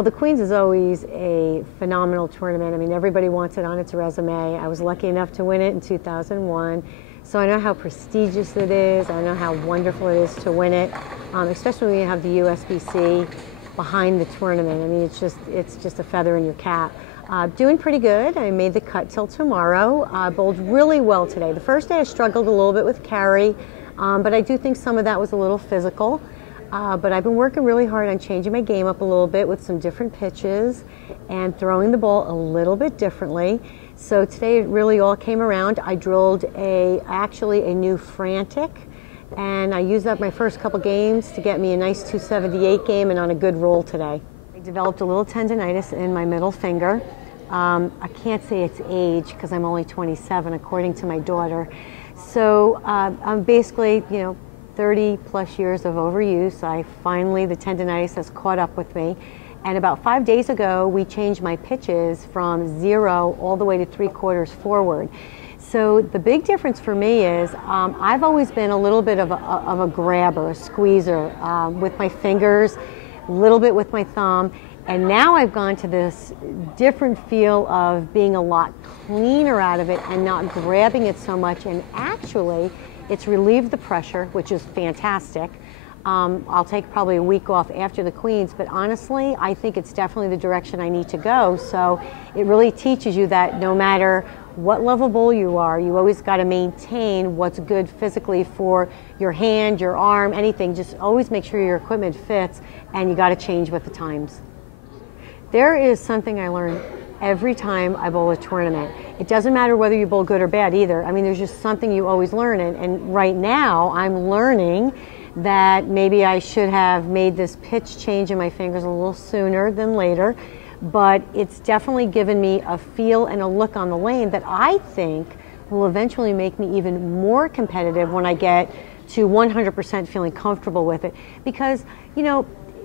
Well, the Queens is always a phenomenal tournament. I mean, everybody wants it on its resume. I was lucky enough to win it in 2001. So I know how prestigious it is. I know how wonderful it is to win it, especially when you have the USBC behind the tournament. I mean, it's just a feather in your cap. Doing pretty good. I made the cut till tomorrow. Bowled really well today. The first day I struggled a little bit with carry, but I do think some of that was a little physical. But I've been working really hard on changing my game up a little bit with some different pitches and throwing the ball a little bit differently. So today it really all came around. I drilled actually a new frantic, and I used up my first couple games to get me a nice 278 game and on a good roll today. I developed a little tendonitis in my middle finger. I can't say it's age because I'm only 27 according to my daughter. So I'm basically, 30 plus years of overuse. The tendonitis has caught up with me. And about 5 days ago, we changed my pitches from 0 all the way to 3/4 forward. So the big difference for me is I've always been a little bit of a grabber, a squeezer with my fingers, a little bit with my thumb. And now I've gone to this different feel of being a lot cleaner out of it and not grabbing it so much. And actually, it's relieved the pressure, which is fantastic. I'll take probably a week off after the Queens, but honestly, I think it's definitely the direction I need to go. So it really teaches you that no matter what level bowl you are, you always got to maintain what's good physically for your hand, your arm, anything. Just always make sure your equipment fits, and you got to change with the times. There is something I learn every time I bowl a tournament. It doesn't matter whether you bowl good or bad either. I mean, there's just something you always learn. And right now, I'm learning that maybe I should have made this pitch change in my fingers a little sooner than later. But it's definitely given me a feel and a look on the lane that I think will eventually make me even more competitive when I get to 100% feeling comfortable with it. Because,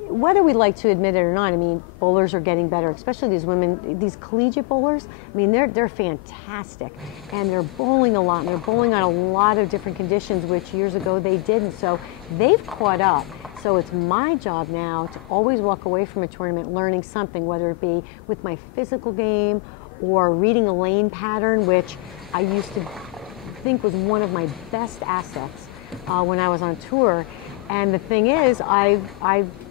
whether we like to admit it or not, I mean, bowlers are getting better, especially these women, these collegiate bowlers. I mean, they're fantastic, and they're bowling a lot, and they're bowling on a lot of different conditions, which years ago they didn't. So they've caught up. So it's my job now to always walk away from a tournament learning something, whether it be with my physical game or reading a lane pattern, which I used to think was one of my best assets when I was on tour. And the thing is, I've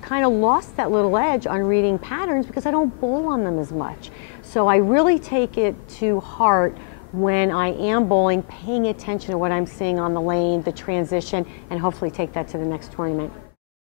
kind of lost that little edge on reading patterns because I don't bowl on them as much. So I really take it to heart when I am bowling, paying attention to what I'm seeing on the lane, the transition, and hopefully take that to the next tournament.